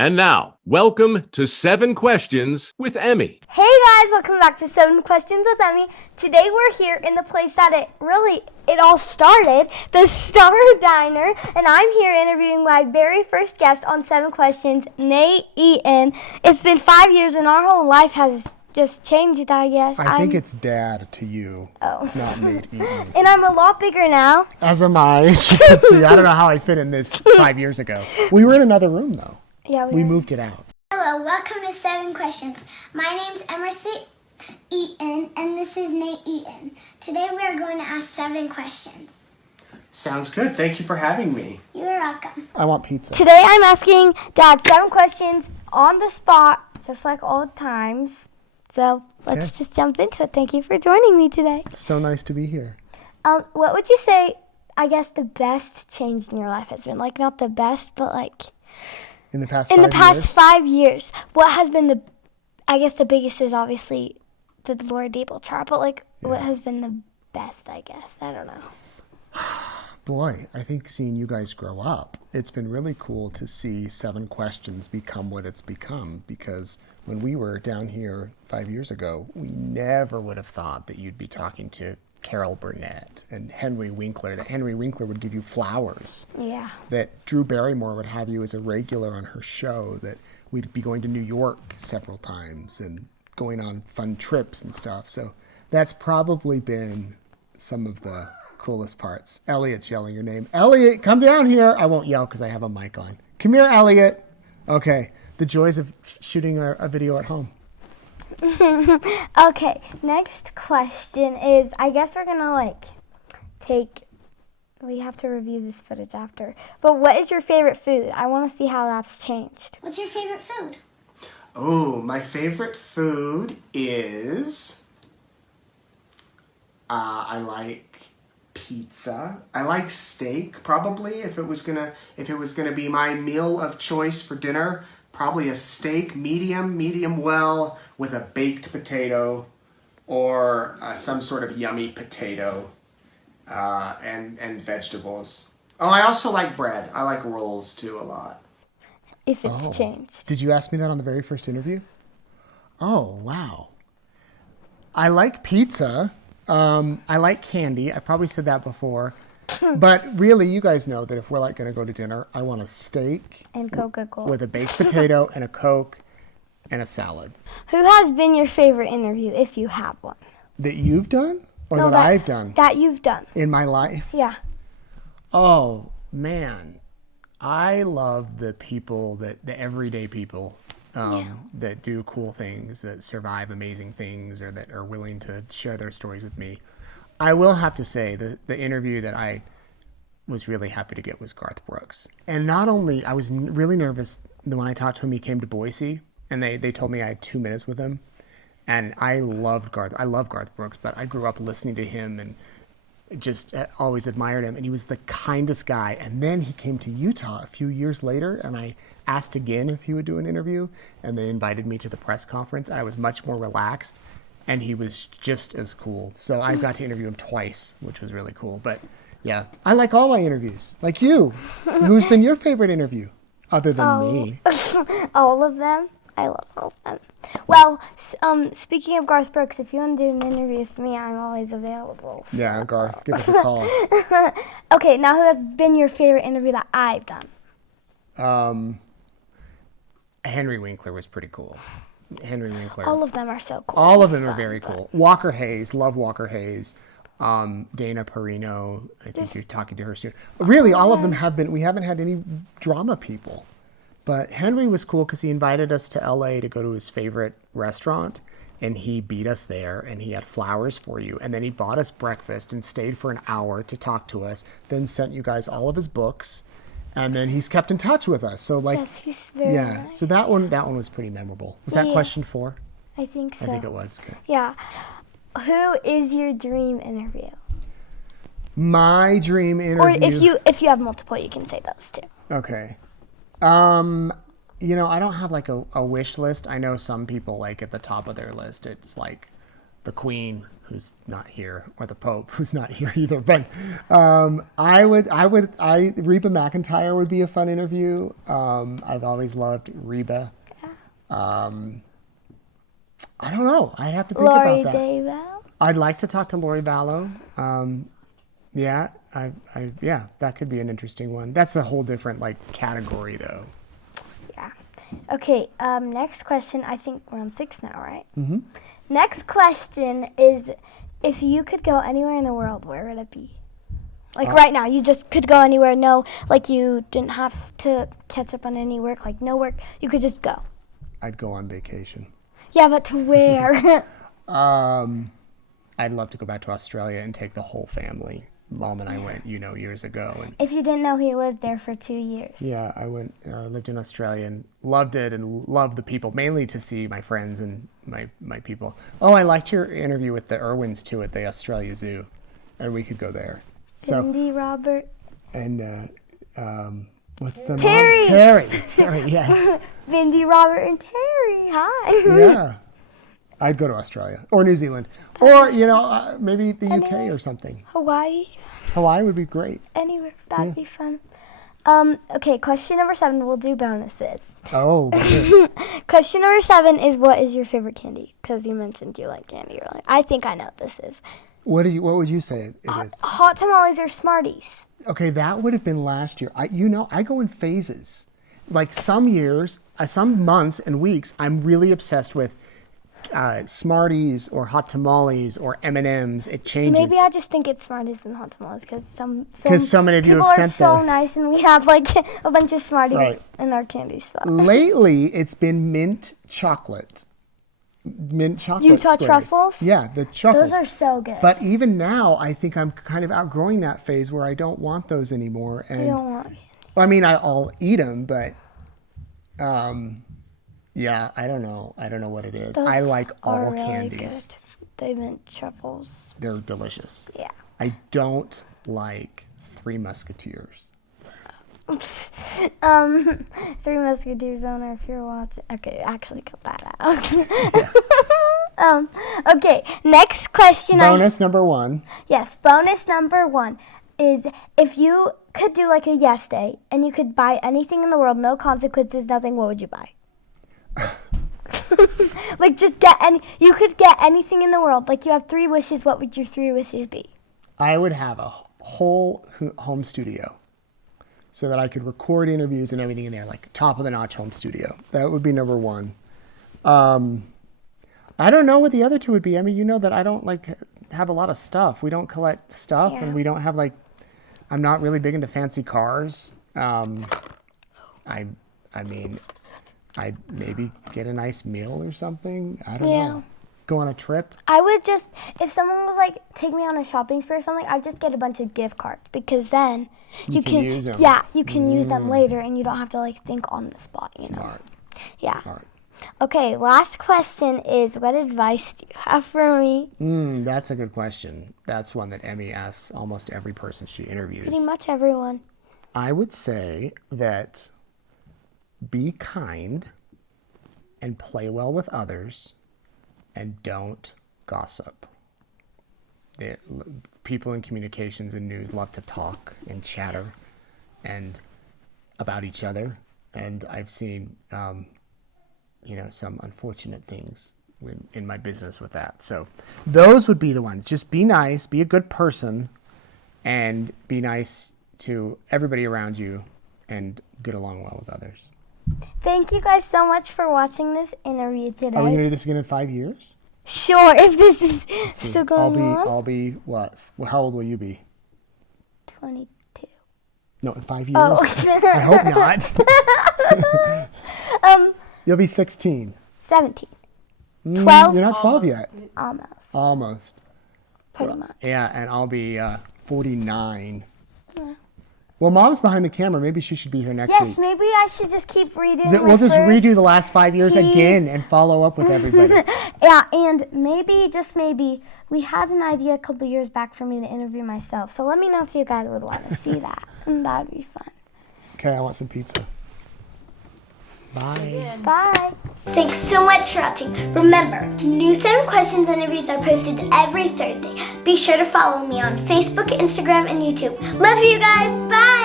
And now, welcome to 7 Questions with Emmy. Hey guys, welcome back to 7 Questions with Emmy. Today we're here in the place that it all started, the Star Diner, and I'm here interviewing my very first guest on 7 Questions, Nate Eaton. It's been 5 years and our whole life has just changed, I guess. I think it's Dad to you, not Nate Eaton. And I'm a lot bigger now. As am I, as you can see. I don't know how I fit in this 5 years ago. We were in another room, though. Yeah, we moved it out. Hello, welcome to 7 Questions. My name's Emerson Eaton, and this is Nate Eaton. Today we are going to ask 7 questions. Sounds good. Thank you for having me. You're welcome. I want pizza. Today I'm asking Dad 7 questions on the spot, just like old times. So let's just jump into it. Thank you for joining me today. So nice to be here. What would you say, I guess, the best change in your life has been? Like, not the best, but like... In the past 5 years, what has been the biggest is obviously the Laura Dable trial, but what has been the best, I guess? I don't know. Boy, I think seeing you guys grow up, it's been really cool to see 7 Questions become what it's become, because when we were down here 5 years ago, we never would have thought that you'd be talking to Carol Burnett and Henry Winkler, that Henry Winkler would give you flowers. Yeah. That Drew Barrymore would have you as a regular on her show, that we'd be going to New York several times and going on fun trips and stuff. So that's probably been some of the coolest parts. Elliot's yelling your name. Elliot, come down here. I won't yell because I have a mic on. Come here, Elliot. Okay. The joys of shooting a video at home. Okay, next question is, I guess we're gonna we have to review this footage after, but what is your favorite food? I want to see how that's changed. What's your favorite food? Oh, my favorite food is... I like pizza. I like steak, probably. If it was gonna be my meal of choice for dinner, probably a steak, medium well, with a baked potato or some sort of yummy potato and vegetables. Oh, I also like bread. I like rolls too a lot. If it's changed. Did you ask me that on the very first interview? Oh, wow. I like pizza. I like candy. I probably said that before. But really, you guys know that if we're going to go to dinner, I want a steak and Coca-Cola with a baked potato and a Coke and a salad. Who has been your favorite interview, if you have one? That you've done? Or No, that I've done? That you've done. In my life? Yeah. Oh, man. I love the people, the everyday people that do cool things, that survive amazing things, or that are willing to share their stories with me. I will have to say the interview that I was really happy to get was Garth Brooks. And not only, I was really nervous when I talked to him, he came to Boise, and they told me I had 2 minutes with him. And I love Garth Brooks, but I grew up listening to him and just always admired him. And he was the kindest guy. And then he came to Utah a few years later, and I asked again if he would do an interview, and they invited me to the press conference. I was much more relaxed. And he was just as cool. So I got to interview him twice, which was really cool. But yeah, I like all my interviews. Like you. Who's been your favorite interview other than me? All of them. I love all of them. Well, speaking of Garth Brooks, if you want to do an interview with me, I'm always available. So. Yeah, Garth, give us a call. Okay, now who has been your favorite interview that I've done? Henry Winkler was pretty cool. Henry Winkler. All of them are so cool. All of them are very cool. Walker Hayes, love Walker Hayes. Dana Perino, I think you're talking to her soon. Really, all of them have been. We haven't had any drama people. But Henry was cool because he invited us to LA to go to his favorite restaurant, and he beat us there, and he had flowers for you. And then he bought us breakfast and stayed for an hour to talk to us, then sent you guys all of his books. And then he's kept in touch with us. So Yes, he's very nice. So that one was pretty memorable. Was that question 4? I think so. I think it was. Okay. Yeah. Who is your dream interview? My dream interview. Or if you have multiple, you can say those too. Okay. I don't have a wish list. I know some people at the top of their list, it's like the Queen, who's not here, or the Pope, who's not here either. But Reba McEntire would be a fun interview. I've always loved Reba. I don't know. I'd have to think Lori about that. Daybell. I'd like to talk to Lori Vallow. Yeah, yeah, that could be an interesting one. That's a whole different category though. Yeah. Okay. Next question. I think we're on 6 now, right? Mm-hmm. Next question is, if you could go anywhere in the world, where would it be? Right now, you just could go anywhere. No, you didn't have to catch up on any work. No work. You could just go. I'd go on vacation. Yeah, but to where? I'd love to go back to Australia and take the whole family. Mom and I went, years ago. And if you didn't know, he lived there for 2 years. yeah, I went, lived in Australia and loved it and loved the people, mainly to see my friends and my people. Oh, I liked your interview with the Irwins too at the Australia Zoo, and we could go there. So, Cindy, Robert. and what's the Terry. Mom? Terry, yes. Vindy, Robert, and Terry. Hi. Yeah. I'd go to Australia or New Zealand or, maybe the UK or something. Hawaii. Hawaii would be great. Anywhere. That'd be fun. Okay, question number 7. We'll do bonuses. Oh, goodness. Question number 7 is, what is your favorite candy? Because you mentioned you like candy earlier. I think I know what this is. What would you say it is? Hot tamales or Smarties? Okay, that would have been last year. I go in phases. Some years, some months and weeks, I'm really obsessed with Smarties or hot tamales or M&Ms. It changes. Maybe I just think it's Smarties and hot tamales because so many of you have sent people are so this. nice, and we have a bunch of Smarties in our candy spot. Lately, it's been mint chocolate. Utah squares. truffles? Yeah, the truffles. Those are so good. But even now, I think I'm kind of outgrowing that phase where I don't want those anymore. And I don't want. Well, I mean, I'll eat them, but yeah, I don't know. I don't know what it is. Those I like all are really candies. good. They mint truffles. They're delicious. Yeah. I don't like Three Musketeers. Three Musketeers owner, if you're watching. Okay, actually cut that out. Okay, next question. Bonus number 1. Yes, bonus number 1 is, if you could do a yes day and you could buy anything in the world, no consequences, nothing, what would you buy? Just get you could get anything in the world. You have 3 wishes, what would your 3 wishes be? I would have a whole home studio so that I could record interviews and everything in there, top of the notch home studio. That would be number 1. I don't know what the other 2 would be. I mean, you know that I don't have a lot of stuff. We don't collect stuff, and we don't have I'm not really big into fancy cars. I mean, I'd maybe get a nice meal or something. I don't know. Go on a trip. I would just, if someone was take me on a shopping spree or something, I'd just get a bunch of gift cards, because then you can use them. Yeah, you can use them later, and you don't have to think on the spot. Smart. Yeah. Smart. Okay, last question is, what advice do you have for me? That's a good question. That's one that Emmy asks almost every person she interviews. Pretty much everyone. I would say that be kind and play well with others and don't gossip. People in communications and news love to talk and chatter and about each other. And I've seen some unfortunate things in my business with that. So those would be the ones. Just be nice, be a good person, and be nice to everybody around you and get along well with others. Thank you guys so much for watching this interview today. Are we going to do this again in 5 years? Sure, if this is still going on. I'll be what? Well, how old will you be? 22. No, in 5 years? Oh. I hope not. You'll be 16. 17. 12. You're not 12 yet. Almost. Pretty much. Yeah, and I'll be 49. Yeah. Well, Mom's behind the camera. Maybe she should be here next week. Yes, maybe I should just keep redoing We'll just redo the last 5 years again and follow up with everybody. Yeah, and maybe, just maybe, we had an idea a couple years back for me to interview myself. So let me know if you guys would want to see that. And that would be fun. Okay, I want some pizza. Bye. Bye. Thanks so much for watching. Remember, new 7 questions interviews are posted every Thursday. Be sure to follow me on Facebook, Instagram, and YouTube. Love you guys. Bye!